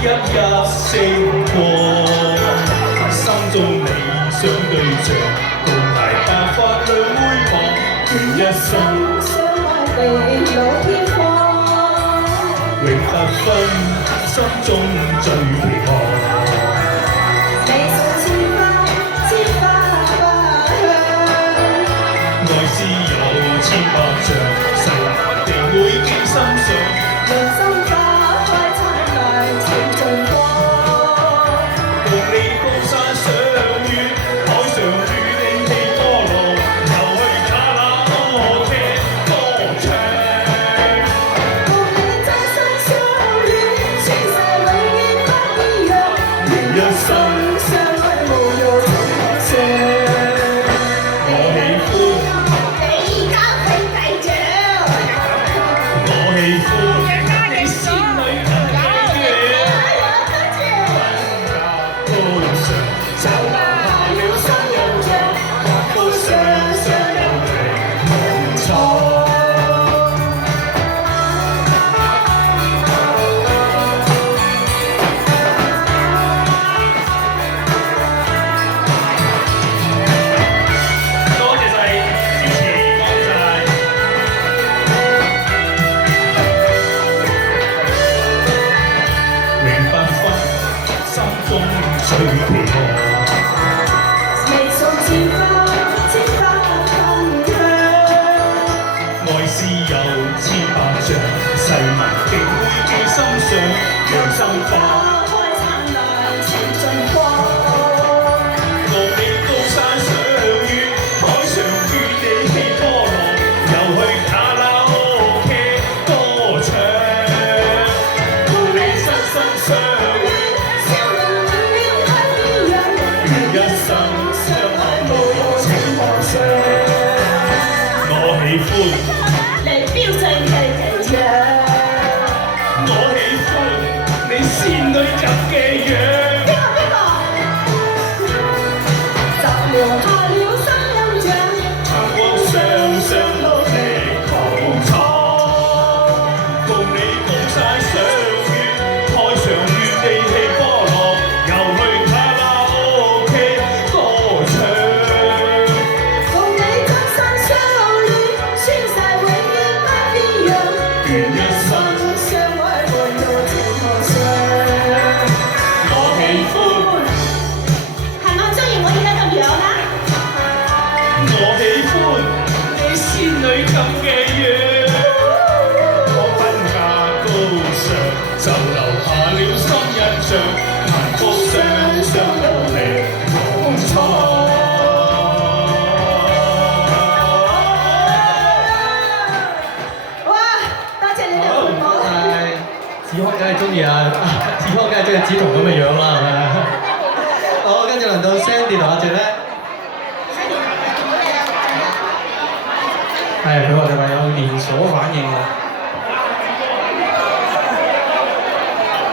一一星過，心中理想對象，共捱白髮兩妹旁，願一生相愛地老天荒，永不分，心中最期望。微笑似花，千花百香。愛是有千百丈，世人定會記心上。用心花開燦爛情盡光，共你高山賞月，海上與你氣波浪，又去卡拉 OK 歌唱。共你真心相戀，宣誓永遠不一樣，願一生相愛無憂情無傷。我喜歡，你而家係隊長，我喜歡你仙女咁嘅樣，高尚就留下了心印象，高尚相有你同坐。多謝晒支持，多謝晒。永不分，心中最期望。微笑似花，千花分香。愛是有千百丈，世民定會記心上，讓心花。花開燦爛情盡光，共你高山賞月，海上與你氣波浪，又去卡拉 OK 歌唱。共你真心相戀，笑容永遠不一樣，願一生相愛無憂情無傷。我喜歡，你標準嘅形象，我喜歡你仙女咁嘅樣。邊個？就留下了心印象，陽光雙雙努力同闖，共你高山賞月，海上與你氣波浪，又去卡拉 OK 歌唱。共你真心相戀，宣誓永遠不變樣，願一生相愛無憂情無傷。我喜歡，係咪中意我而家咁樣啊？我喜歡你仙女咁嘅樣。我品格高尚，就留下了心印象，幸福雙雙努力同闖。哇！多謝你哋好，唔陪我。該晒。子康梗係中意啊，子康梗係中意子彤咁嘅樣啦，係咪啊？好，跟住輪到 Sandy 同阿謝咧。係，佢話你話有連鎖反應喎。